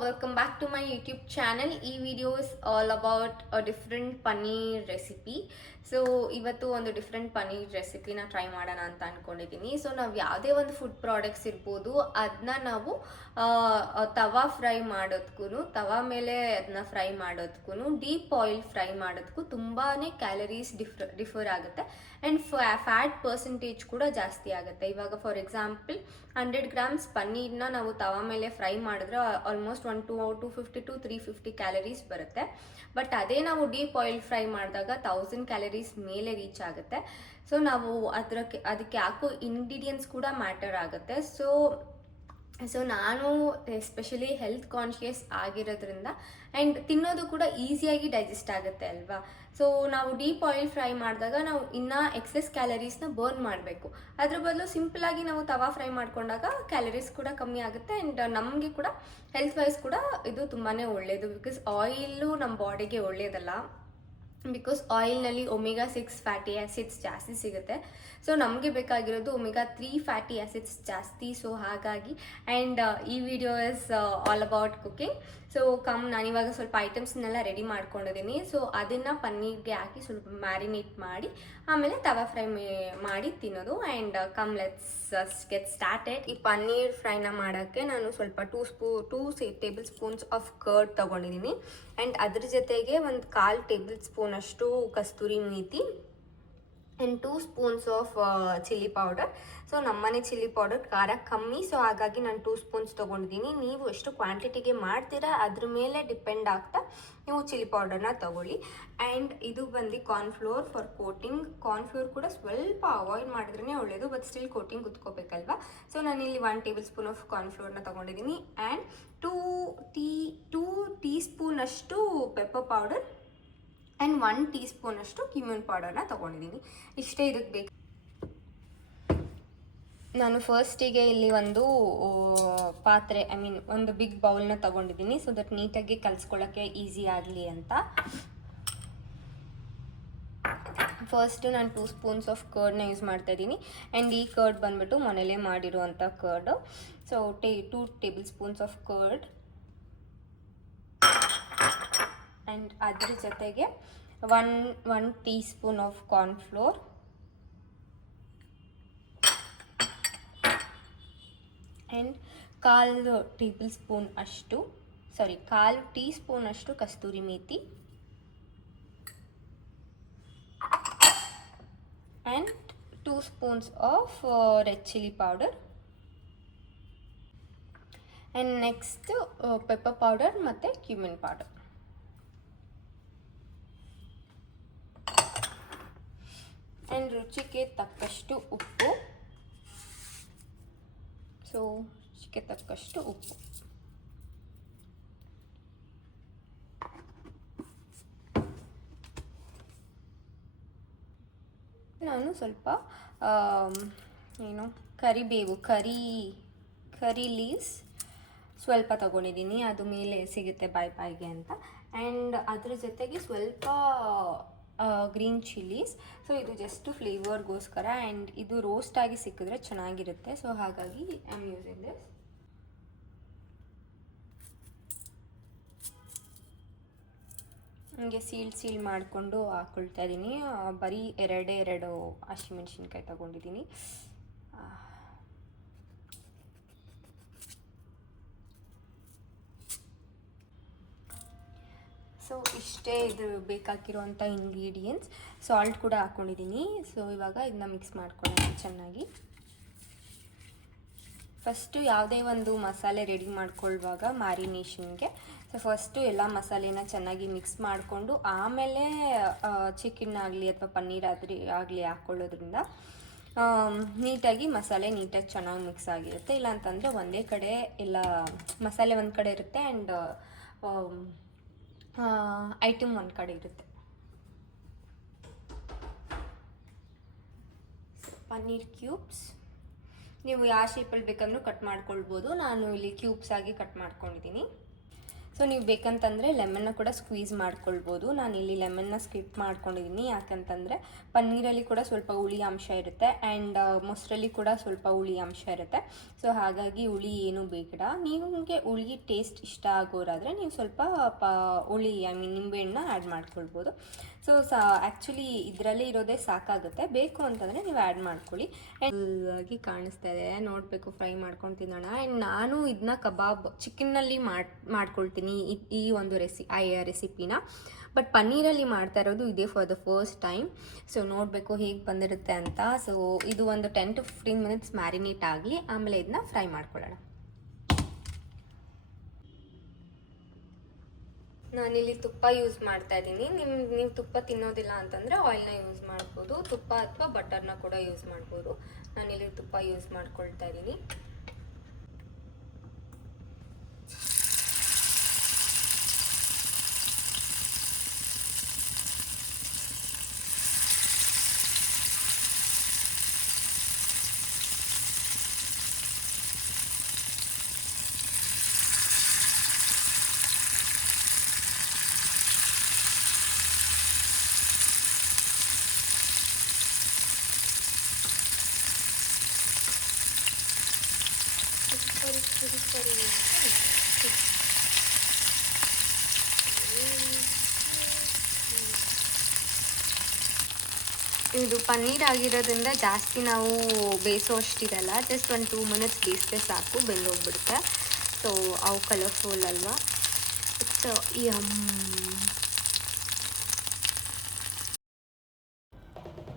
welcome back to my YouTube channel. This video is all about a different paneer recipe. So ಇವತ್ತು ಒಂದು different paneer ರೆಸಿಪಿನ try ಮಾಡೋಣ ಅಂತ ಅಂದ್ಕೊಂಡಿದ್ದೀನಿ. ಸೊ ನಾವು ಯಾವುದೇ ಒಂದು ಫುಡ್ ಪ್ರಾಡಕ್ಟ್ಸ್ ಇರ್ಬೋದು, ಅದನ್ನ ನಾವು ತವಾ ಫ್ರೈ ಮಾಡೋದಕ್ಕೂ, ತವಾ ಮೇಲೆ ಅದನ್ನ ಫ್ರೈ ಮಾಡೋದಕ್ಕೂ, ಡೀಪ್ ಆಯಿಲ್ ಫ್ರೈ ಮಾಡೋದಕ್ಕೂ ತುಂಬಾ ಕ್ಯಾಲರೀಸ್ ಡಿಫರ್ ಆಗುತ್ತೆ ಆ್ಯಂಡ್ ಫ್ಯಾಟ್ ಪರ್ಸೆಂಟೇಜ್ ಕೂಡ ಜಾಸ್ತಿ ಆಗುತ್ತೆ. ಇವಾಗ ಫಾರ್ ಎಕ್ಸಾಂಪಲ್ 100 ಗ್ರಾಮ್ಸ್ ಪನ್ನೀರ್ನ ನಾವು ತವಾ ಮೇಲೆ ಫ್ರೈ ಮಾಡಿದ್ರೆ ಆಲ್ಮೋಸ್ಟ್ 250 to 350 ಕ್ಯಾಲರೀಸ್ ಬರುತ್ತೆ. ಬಟ್ ಅದೇ ನಾವು ಡೀಪ್ ಆಯಿಲ್ ಫ್ರೈ ಮಾಡಿದಾಗ 1000 ಕ್ಯಾಲರೀಸ್ ಮೇಲೆ ರೀಚ್ ಆಗುತ್ತೆ. ಸೊ ನಾವು ಅದಕ್ಕೆ ಹಾಕೋ ಇಂಗ್ರೀಡಿಯೆಂಟ್ಸ್ ಕೂಡ ಮ್ಯಾಟರ್ ಆಗುತ್ತೆ. ಸೊ ನಾನು ಎಸ್ಪೆಷಲಿ ಹೆಲ್ತ್ ಕಾನ್ಷಿಯಸ್ ಆಗಿರೋದ್ರಿಂದ ಆ್ಯಂಡ್ ತಿನ್ನೋದು ಕೂಡ ಈಸಿಯಾಗಿ ಡೈಜೆಸ್ಟ್ ಆಗುತ್ತೆ ಅಲ್ವಾ. ಸೊ ನಾವು ಡೀಪ್ ಆಯಿಲ್ ಫ್ರೈ ಮಾಡಿದಾಗ ನಾವು ಇನ್ನೂ ಎಕ್ಸೆಸ್ ಕ್ಯಾಲರೀಸ್ನ ಬರ್ನ್ ಮಾಡಬೇಕು. ಅದ್ರ ಬದಲು ಸಿಂಪಲಾಗಿ ನಾವು ತವಾ ಫ್ರೈ ಮಾಡ್ಕೊಂಡಾಗ ಕ್ಯಾಲರೀಸ್ ಕೂಡ ಕಮ್ಮಿ ಆಗುತ್ತೆ ಆ್ಯಂಡ್ ನಮಗೆ ಕೂಡ ಹೆಲ್ತ್ ವೈಸ್ ಕೂಡ ಇದು ತುಂಬಾ ಒಳ್ಳೆಯದು. ಬಿಕಾಸ್ ಆಯಿಲು ನಮ್ಮ ಬಾಡಿಗೆ ಒಳ್ಳೆಯದಲ್ಲ. ಬಿಕಾಸ್ ಆಯಿಲ್ನಲ್ಲಿ ಒಮೆಗಾ 6 ಫ್ಯಾಟಿ ಆ್ಯಸಿಡ್ಸ್ ಜಾಸ್ತಿ ಸಿಗುತ್ತೆ. ಸೊ ನಮಗೆ ಬೇಕಾಗಿರೋದು ಒಮೆಗಾ 3 ಫ್ಯಾಟಿ ಆ್ಯಸಿಡ್ಸ್ ಜಾಸ್ತಿ. ಸೊ ಹಾಗಾಗಿ ಆ್ಯಂಡ್ ಈ video is all about cooking. So ನಾನಿವಾಗ ಸ್ವಲ್ಪ ಐಟಮ್ಸ್ನೆಲ್ಲ ರೆಡಿ ಮಾಡ್ಕೊಂಡಿದ್ದೀನಿ. ಸೊ ಅದನ್ನು ಪನ್ನೀರ್ಗೆ ಹಾಕಿ ಸ್ವಲ್ಪ ಮ್ಯಾರಿನೇಟ್ ಮಾಡಿ ಆಮೇಲೆ ತವಾ ಫ್ರೈ ಮಾಡಿ ತಿನ್ನೋದು. And let's get started. ಈ ಪನ್ನೀರ್ ಫ್ರೈನ ಮಾಡೋಕ್ಕೆ ನಾನು ಸ್ವಲ್ಪ 2 ಟೇಬಲ್ ಸ್ಪೂನ್ಸ್ ಆಫ್ ಕರ್ಡ್ ತೊಗೊಂಡಿದ್ದೀನಿ. ಆ್ಯಂಡ್ ಅದ್ರ ಜೊತೆಗೆ ಒಂದು 1/4 ಟೇಬಲ್ ಸ್ಪೂನ್ ಅಷ್ಟು kasturi methi and 2 spoons of chilli powder. So ನಮ್ಮನೆ ಚಿಲ್ಲಿ ಪೌಡರ್ ಖಾರ ಕಮ್ಮಿ, ಸೊ ಹಾಗಾಗಿ ನಾನು 2 ಸ್ಪೂನ್ಸ್ ತೊಗೊಂಡಿದ್ದೀನಿ. ನೀವು ಎಷ್ಟು ಕ್ವಾಂಟಿಟಿಗೆ ಮಾಡ್ತೀರಾ ಅದ್ರ ಮೇಲೆ ಡಿಪೆಂಡ್ ಆಗ್ತಾ ನೀವು ಚಿಲ್ಲಿ ಪೌಡರ್ನ ತೊಗೊಳ್ಳಿ. ಆ್ಯಂಡ್ ಇದು ಬಂದು ಕಾರ್ನ್ಫ್ಲೋರ್ ಫಾರ್ ಕೋಟಿಂಗ್. ಕಾರ್ನ್ಫ್ಲೋರ್ ಕೂಡ ಸ್ವಲ್ಪ ಅವಾಯ್ಡ್ ಮಾಡಿದ್ರೇ ಒಳ್ಳೆಯದು, ಬಟ್ ಸ್ಟಿಲ್ ಕೋಟಿಂಗ್ ಕುತ್ಕೋಬೇಕಲ್ವಾ. ಸೊ ನಾನಿಲ್ಲಿ 1 ಟೇಬಲ್ ಸ್ಪೂನ್ ಆಫ್ ಕಾರ್ನ್ಫ್ಲೋರ್ನ ತೊಗೊಂಡಿದ್ದೀನಿ. ಆ್ಯಂಡ್ 2 ಟೀ ಸ್ಪೂನ್ ಅಷ್ಟು pepper powder and 1 teaspoon ಅಷ್ಟು ಕ್ಯುಮಿನ್ ಪೌಡರ್ನ ತೊಗೊಂಡಿದ್ದೀನಿ. ಇಷ್ಟೇ ಇದಕ್ಕೆ ಬೇಕು. ನಾನು ಫಸ್ಟಿಗೆ ಇಲ್ಲಿ ಒಂದು ಪಾತ್ರೆ ಒಂದು ಬಿಗ್ ಬೌಲ್ನ ತೊಗೊಂಡಿದ್ದೀನಿ. ಸೊ ದಟ್ ನೀಟಾಗಿ ಕಲಿಸ್ಕೊಳ್ಳೋಕ್ಕೆ ಈಸಿ ಆಗಲಿ ಅಂತ. ಫಸ್ಟು ನಾನು 2 ಸ್ಪೂನ್ಸ್ ಆಫ್ ಕರ್ಡ್ನ ಯೂಸ್ ಮಾಡ್ತಾ ಇದ್ದೀನಿ. ಆ್ಯಂಡ್ ಈ ಕರ್ಡ್ ಬಂದುಬಿಟ್ಟು ಮನೇಲೇ ಮಾಡಿರುವಂಥ curd. So 2 tablespoons of curd and ಅದ್ರ ಜೊತೆಗೆ 1 teaspoon of cornflour and 1/4 tablespoon ಅಷ್ಟು 1/4 ಟೀ ಸ್ಪೂನ್ ಅಷ್ಟು kasturi methi and 2 spoons of red chilli powder and next pepper powder ಮತ್ತು ಕ್ಯುಮಿನ್ ಪೌಡರ್. ಆ್ಯಂಡ್ ರುಚಿಗೆ ತಕ್ಕಷ್ಟು ಉಪ್ಪು. ಸೊ ರುಚಿಗೆ ತಕ್ಕಷ್ಟು ಉಪ್ಪು. ನಾನು ಸ್ವಲ್ಪ ಕರಿಬೇವು ಕರಿ ಲೀವ್ಸ್ ಸ್ವಲ್ಪ ತಗೊಂಡಿದ್ದೀನಿ. ಅದು ಮೇಲೆ ಸಿಗುತ್ತೆ ಬಾಯಿಗೆ ಅಂತ. ಆ್ಯಂಡ್ ಅದ್ರ ಜೊತೆಗೆ ಸ್ವಲ್ಪ ಗ್ರೀನ್ ಚಿಲ್ಲೀಸ್. ಸೊ ಇದು ಜಸ್ಟ್ ಫ್ಲೇವರ್ಗೋಸ್ಕರ ಆ್ಯಂಡ್ ಇದು ರೋಸ್ಟ್ ಆಗಿ ಸಿಕ್ಕಿದ್ರೆ ಚೆನ್ನಾಗಿರುತ್ತೆ. ಸೊ ಹಾಗಾಗಿ ಐ ಆಮ್ ಯೂಸಿಂಗ್ ದಿಸ್. ಹೀಗೆ ಸೀಲ್ ಮಾಡಿಕೊಂಡು ಹಾಕ್ಕೊಳ್ತಾ ಇದ್ದೀನಿ. ಬರೀ 2 ಹಸಿಮೆಣ್ಸಿನ್ಕಾಯಿ ತೊಗೊಂಡಿದ್ದೀನಿ. ಸೊ ಇಷ್ಟೇ ಇದು ಬೇಕಾಗಿರುವಂಥ ಇಂಗ್ರೀಡಿಯೆಂಟ್ಸ್. ಸಾಲ್ಟ್ ಕೂಡ ಹಾಕ್ಕೊಂಡಿದ್ದೀನಿ. ಸೊ ಇವಾಗ ಇದನ್ನ ಮಿಕ್ಸ್ ಮಾಡ್ಕೊಳ್ಳೋಣ ಚೆನ್ನಾಗಿ. ಫಸ್ಟು ಯಾವುದೇ ಒಂದು ಮಸಾಲೆ ರೆಡಿ ಮಾಡ್ಕೊಳ್ಳುವಾಗ ಮ್ಯಾರಿನೇಷನ್ಗೆ ಫಸ್ಟು ಎಲ್ಲ ಮಸಾಲೆನ ಚೆನ್ನಾಗಿ ಮಿಕ್ಸ್ ಮಾಡಿಕೊಂಡು ಆಮೇಲೆ ಚಿಕನ್ ಆಗಲಿ ಅಥವಾ ಪನ್ನೀರ್ ಆಗಲಿ ಹಾಕ್ಕೊಳ್ಳೋದ್ರಿಂದ ನೀಟಾಗಿ ಮಸಾಲೆ ನೀಟಾಗಿ ಚೆನ್ನಾಗಿ ಮಿಕ್ಸ್ ಆಗಿರುತ್ತೆ. ಇಲ್ಲಾಂತಂದರೆ ಒಂದೇ ಕಡೆ ಎಲ್ಲ ಮಸಾಲೆ ಒಂದು ಕಡೆ ಇರುತ್ತೆ ಆ್ಯಂಡ್ ಐಟಮ್ ಒಂದು ಕಡೆ ಇರುತ್ತೆ. ಪನ್ನೀರ್ ಕ್ಯೂಬ್ಸ್ ನೀವು ಯಾವ ಶೇಪಲ್ಲಿ ಬೇಕಂದ್ರೂ ಕಟ್ ಮಾಡ್ಕೊಳ್ಬೋದು. ನಾನು ಇಲ್ಲಿ ಕ್ಯೂಬ್ಸ್ ಆಗಿ ಕಟ್ ಮಾಡ್ಕೊಂಡಿದ್ದೀನಿ. ಸೊ ನೀವು ಬೇಕಂತಂದರೆ ಲೆಮನ್ನ ಕೂಡ ಸ್ಕ್ವೀಸ್ ಮಾಡ್ಕೊಳ್ಬೋದು. ನಾನಿಲ್ಲಿ ಲೆಮನ್ನ ಸ್ಕಿಪ್ ಮಾಡ್ಕೊಂಡಿದ್ದೀನಿ, ಯಾಕಂತಂದರೆ ಪನ್ನೀರಲ್ಲಿ ಕೂಡ ಸ್ವಲ್ಪ ಹುಳಿ ಅಂಶ ಇರುತ್ತೆ ಆ್ಯಂಡ್ ಮೊಸರಲ್ಲಿ ಕೂಡ ಸ್ವಲ್ಪ ಹುಳಿ ಅಂಶ ಇರುತ್ತೆ. ಸೊ ಹಾಗಾಗಿ ಹುಳಿ ಏನು ಬೇಡ. ನಿಮಗೆ ಹುಳಿ ಟೇಸ್ಟ್ ಇಷ್ಟ ಆಗೋರಾದರೆ ನೀವು ಸ್ವಲ್ಪ ಹುಳಿ ನಿಂಬೆಹಣ್ಣನ್ನ ಆ್ಯಡ್ ಮಾಡ್ಕೊಳ್ಬೋದು. ಸೊ ಆ್ಯಕ್ಚುಲಿ ಇದರಲ್ಲೇ ಇರೋದೇ ಸಾಕಾಗುತ್ತೆ, ಬೇಕು ಅಂತಂದರೆ ನೀವು ಆ್ಯಡ್ ಮಾಡ್ಕೊಳ್ಳಿ. ಆಗಿ ಕಾಣಿಸ್ತಾ ಇದೆ, ನೋಡಬೇಕು, ಫ್ರೈ ಮಾಡ್ಕೊಂಡು ತಿನ್ನೋಣ. ಆ್ಯಂಡ್ ನಾನು ಇದನ್ನ ಕಬಾಬ್ ಚಿಕನ್ನಲ್ಲಿ ಮಾಡ್ಕೊಳ್ತೀನಿ ಈ ಒಂದು ರೆಸಿಪಿನ. ಬಟ್ ಪನ್ನೀರಲ್ಲಿ ಮಾಡ್ತಾ ಇರೋದು ಇದೇ for the first time. So ನೋಡಬೇಕು ಹೇಗೆ ಬಂದಿರುತ್ತೆ ಅಂತ. ಸೊ ಇದು ಒಂದು 10 to 15 ಮಿನಿಟ್ಸ್ ಮ್ಯಾರಿನೇಟ್ ಆಗಲಿ, ಆಮೇಲೆ ಇದನ್ನ ಫ್ರೈ ಮಾಡ್ಕೊಳ್ಳೋಣ. ನಾನಿಲ್ಲಿ ತುಪ್ಪ ಯೂಸ್ ಮಾಡ್ತಾ ಇದ್ದೀನಿ. ನೀವು ತುಪ್ಪ ತಿನ್ನೋದಿಲ್ಲ ಅಂತಂದರೆ ಆಯಿಲ್ನ ಯೂಸ್ ಮಾಡ್ಬೋದು, ತುಪ್ಪ ಅಥವಾ ಬಟರ್ನ ಕೂಡ ಯೂಸ್ ಮಾಡ್ಬೋದು. ನಾನಿಲ್ಲಿ ತುಪ್ಪ ಯೂಸ್ ಮಾಡ್ಕೊಳ್ತಾ ಇದ್ದೀನಿ. ಇದು ಪನ್ನೀರ್ ಆಗಿರೋದ್ರಿಂದ ಜಾಸ್ತಿ ನಾವು ಬೇಯಿಸೋ ಅಷ್ಟಿರಲ್ಲ, ಜಸ್ಟ್ 1-2 ಮಿನಿಟ್ಸ್ ಬೇಯಿಸಿದ್ರೆ ಸಾಕು, ಬೆಂದೋಗ್ಬಿಡುತ್ತೆ. ಸೊ ಅವು ಕಲರ್ಫುಲ್ ಅಲ್ವಾ. ಸೊ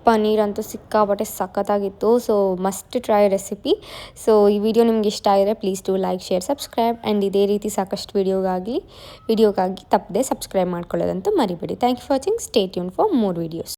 ಪನ್ನೀರ್ ಅಂತೂ ಸಿಕ್ಕಾಪಟ್ಟೆ ಸಖತ್ತಾಗಿತ್ತು. So must try recipe. So ಈ ವಿಡಿಯೋ ನಿಮ್ಗೆ ಇಷ್ಟ ಆಗಿದ್ರೆ please to like, share, subscribe. And ಇದೇ ರೀತಿ ಸಾಕಷ್ಟು ವಿಡಿಯೋಗಾಗಿ ತಪ್ಪದೆ ಸಬ್ಸ್ಕ್ರೈಬ್ ಮಾಡ್ಕೊಳ್ಳೋದಂತೂ ಮರಿಬೇಡಿ. Thank you for watching. Stay tuned for more videos.